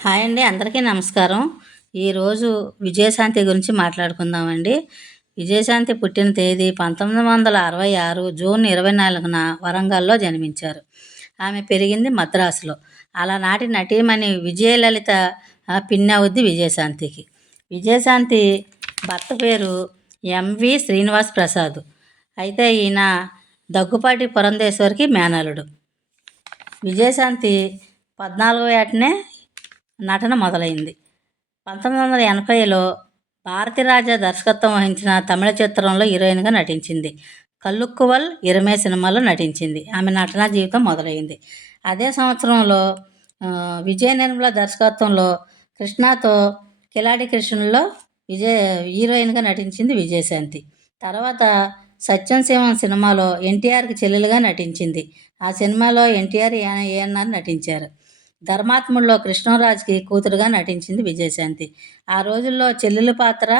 Hi అండి అందరికీ నమస్కారం. ఈరోజు విజయశాంతి గురించి మాట్లాడుకుందామండి. విజయశాంతి పుట్టిన తేదీ పంతొమ్మిది వందల అరవై ఆరు జూన్ ఇరవై నాలుగున వరంగల్లో జన్మించారు. ఆమె పెరిగింది మద్రాసులో. అలనాటి నటీమణి విజయలలిత పిన్నవుద్ది విజయశాంతికి. విజయశాంతి భర్త పేరు ఎంవి శ్రీనివాస్ ప్రసాద్. అయితే ఈయన దగ్గుపాటి పురంధేశ్వరికి మేనలుడు విజయశాంతి పద్నాలుగో ఏటనే నటన మొదలైంది. పంతొమ్మిది వందల ఎనభైలో భారతిరాజా దర్శకత్వం వహించిన తమిళ చిత్రంలో హీరోయిన్గా నటించింది. కల్లుక్కువల్ ఇరమే సినిమాలో నటించింది. ఆమె నటన జీవితం మొదలైంది. అదే సంవత్సరంలో విజయ నిర్మల దర్శకత్వంలో కృష్ణతో కిలాడి కృష్ణలో విజయ హీరోయిన్గా నటించింది విజయశాంతి. తర్వాత సత్యం సింహం సినిమాలో ఎన్టీఆర్కి చెల్లెలుగా నటించింది. ఆ సినిమాలో ఎన్టీఆర్ ఏఎన్ఆర్ నటించారు. ధర్మాత్ముల్లో కృష్ణరాజుకి కూతురుగా నటించింది విజయశాంతి. ఆ రోజుల్లో చెల్లెలు పాత్ర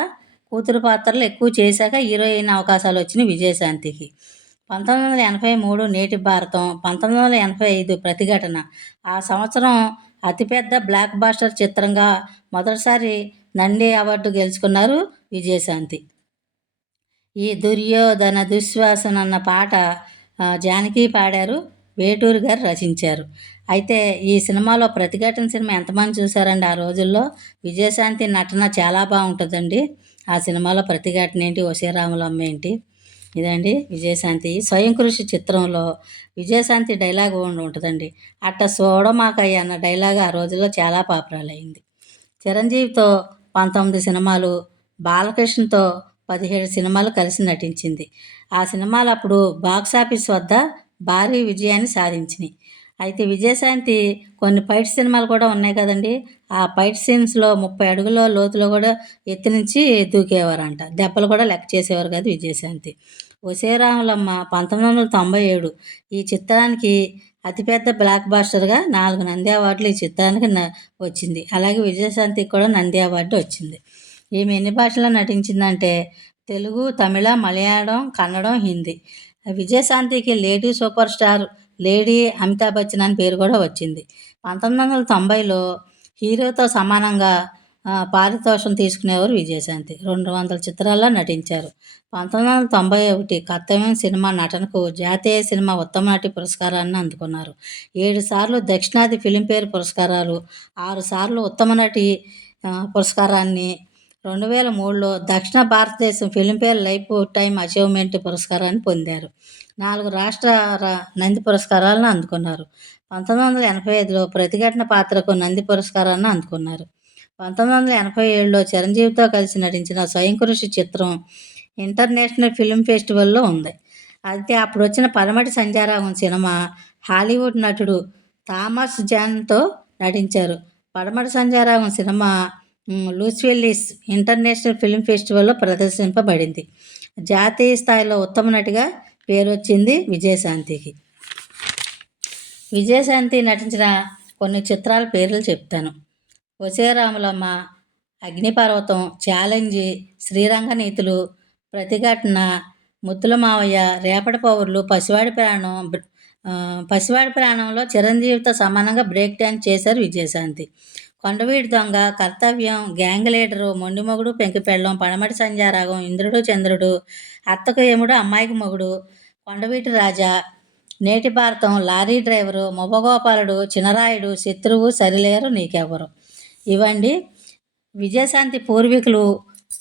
కూతురు పాత్రలు ఎక్కువ చేశాక హీరోయిన్ అవకాశాలు వచ్చినాయి విజయశాంతికి. పంతొమ్మిది వందల ఎనభై మూడు నేటి భారతం పంతొమ్మిది వందల ఎనభై ఐదు ప్రతిఘటన. ఆ సంవత్సరం అతిపెద్ద బ్లాక్ బాస్టర్ చిత్రంగా మొదటిసారి నంది అవార్డు గెలుచుకున్నారు విజయశాంతి. ఈ దుర్యోధన దుశ్వాసన అన్న పాట జానకి పాడారు. వేటూరు గారు రచించారు. అయితే ఈ సినిమాలో ప్రతిఘటన సినిమా ఎంతమంది చూసారండి ఆ రోజుల్లో విజయశాంతి నటన చాలా బాగుంటుందండి. ఆ సినిమాలో ప్రతిఘటన ఏంటి? వశీరాములమ్మ ఏంటి? ఇదండి విజయశాంతి. స్వయం కృషి చిత్రంలో విజయశాంతి డైలాగ్ ఉంటుందండి. అట్ట సోడమాకయ్య అన్న డైలాగ్ ఆ రోజుల్లో చాలా పాపులర్ అయింది చిరంజీవితో పంతొమ్మిది సినిమాలు బాలకృష్ణతో పదిహేడు సినిమాలు కలిసి నటించింది. ఆ సినిమాలు అప్పుడు బాక్సాఫీస్ వద్ద భారీ విజయాన్ని సాధించినాయి. అయితే విజయశాంతి కొన్ని ఫైట్ సినిమాలు కూడా ఉన్నాయి కదండి. ఆ ఫైట్ సీన్స్లో ముప్పై అడుగుల లోతులో కూడా ఎత్తి నుంచి దూకేవారంట. దెబ్బలు కూడా లెక్క చేసేవారు కాదు విజయశాంతి. వసేరాములమ్మ పంతొమ్మిది వందల తొంభై ఏడు ఈ చిత్రానికి అతిపెద్ద బ్లాక్ బాస్టర్గా నాలుగు నంది అవార్డులు ఈ చిత్రానికి వచ్చింది. అలాగే విజయశాంతికి కూడా నంది అవార్డు వచ్చింది. ఈమె ఎన్ని భాషల్లో నటించిందంటే Telugu Tamil Malayalam Kannada Hindi. విజయశాంతికి lady super star lady Amitabh Bachchan అని పేరు కూడా వచ్చింది. పంతొమ్మిది వందల తొంభైలో హీరోతో సమానంగా పారితోషం తీసుకునేవారు విజయశాంతి. రెండు వందల చిత్రాల్లో నటించారు. పంతొమ్మిది వందల తొంభై ఒకటి కర్తవ్యం సినిమా నటనకు జాతీయ సినిమా ఉత్తమ నటి పురస్కారాన్ని అందుకున్నారు. ఏడు సార్లు దక్షిణాది ఫిలింఫేర్ పురస్కారాలు ఆరు సార్లు ఉత్తమ నటి పురస్కారాన్ని రెండు వేల మూడులో దక్షిణ భారతదేశం ఫిలింఫేర్ లైఫ్ టైమ్ అచీవ్మెంట్ పురస్కారాన్ని పొందారు. నాలుగు రాష్ట్ర నంది పురస్కారాలను అందుకున్నారు. పంతొమ్మిది వందల ఎనభై ఐదులో ప్రతిఘటన పాత్రకు నంది పురస్కారాన్ని అందుకున్నారు. పంతొమ్మిది వందల ఎనభై ఏడులో చిరంజీవితో కలిసి నటించిన స్వయం కృషి చిత్రం ఇంటర్నేషనల్ ఫిల్మ్ ఫెస్టివల్లో ఉంది. అయితే అప్పుడు వచ్చిన పరమటి సంజారాగం సినిమా హాలీవుడ్ నటుడు థామస్ జాన్తో నటించారు. పడమటి సంజారాగం సినిమా లూస్వెల్లిస్ ఇంటర్నేషనల్ ఫిల్మ్ ఫెస్టివల్లో ప్రదర్శింపబడింది. జాతీయ స్థాయిలో ఉత్తమ నటిగా పేరు వచ్చింది విజయశాంతికి. విజయశాంతి నటించిన కొన్ని చిత్రాల పేర్లు చెప్తాను. వసేరాములమ్మ అగ్నిపర్వతం ఛాలెంజ్ శ్రీరంగనీతులు ప్రతిఘటన ముత్తుల మావయ్య రేపటి పౌరులు పసివాడి ప్రాణం పసివాడి ప్రాణంలో చిరంజీవితో సమానంగా బ్రేక్ డ్యాన్స్ చేశారు విజయశాంతి. కొండవీడి దొంగ కర్తవ్యం గ్యాంగ్ లీడరు మొండిమొగుడు పెంకిపెళ్ళం పడమటి సంధ్యారాగం ఇంద్రుడు చంద్రుడు అత్తకు ఏముడు అమ్మాయికి మొగుడు కొండవీటి రాజా నేటి భారతం లారీ డ్రైవరు మొబగోపాలుడు చినరాయుడు శత్రువు సరిలేరు నీకెవరు ఇవండి విజయశాంతి పూర్వీకులు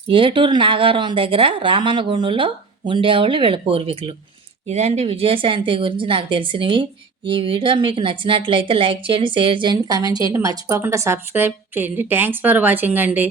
ఏటూరు నాగారం దగ్గర రామనగుండులో ఉండేవాళ్ళు వీళ్ళ పూర్వీకులు. ఇదండి విజయశాంతి గురించి నాకు తెలిసినవి. ఈ వీడియో మీకు నచ్చినట్లయితే లైక్ చేయండి షేర్ చేయండి కామెంట్ చేయండి. మర్చిపోకుండా సబ్స్క్రైబ్ చేయండి. థ్యాంక్స్ ఫర్ వాచింగ్ అండి.